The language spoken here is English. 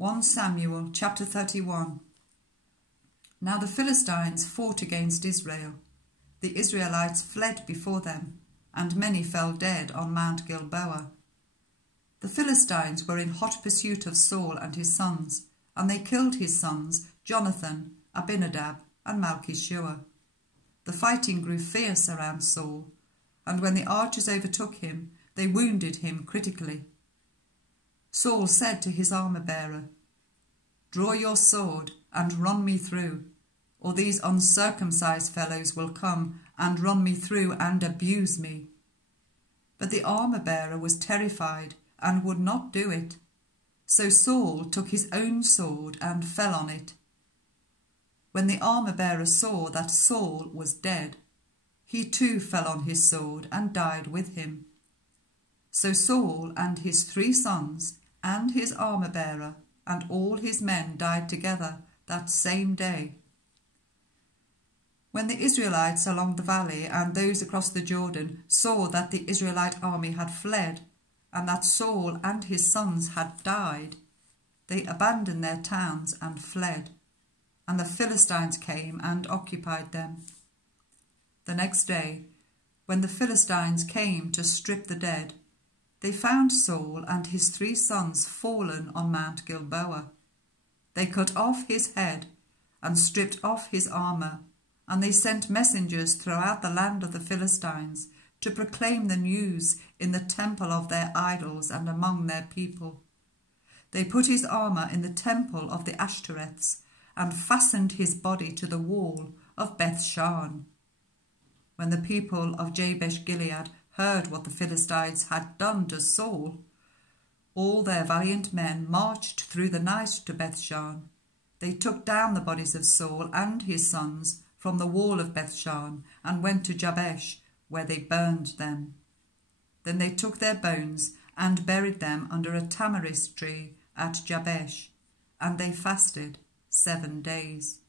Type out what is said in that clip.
1 Samuel chapter 31. Now the Philistines fought against Israel. The Israelites fled before them, and many fell dead on Mount Gilboa. The Philistines were in hot pursuit of Saul and his sons, and they killed his sons Jonathan, Abinadab, and Malchishua. The fighting grew fierce around Saul, and when the archers overtook him, they wounded him critically. Saul said to his armour-bearer, "Draw your sword and run me through, or these uncircumcised fellows will come and run me through and abuse me." But the armour-bearer was terrified and would not do it. So Saul took his own sword and fell on it. When the armour-bearer saw that Saul was dead, he too fell on his sword and died with him. So Saul and his 3 sons and his armour-bearer and all his men died together that same day. When the Israelites along the valley and those across the Jordan saw that the Israelite army had fled, and that Saul and his sons had died, they abandoned their towns and fled, and the Philistines came and occupied them. The next day, when the Philistines came to strip the dead, they found Saul and his 3 sons fallen on Mount Gilboa. They cut off his head and stripped off his armour, and they sent messengers throughout the land of the Philistines to proclaim the news in the temple of their idols and among their people. They put his armour in the temple of the Ashtoreths and fastened his body to the wall of Beth-shan. When the people of Jabesh-Gilead heard what the Philistines had done to Saul, all their valiant men marched through the night to Beth-shan. They took down the bodies of Saul and his sons from the wall of Beth-shan and went to Jabesh, where they burned them. Then they took their bones and buried them under a tamarisk tree at Jabesh, and they fasted 7 days.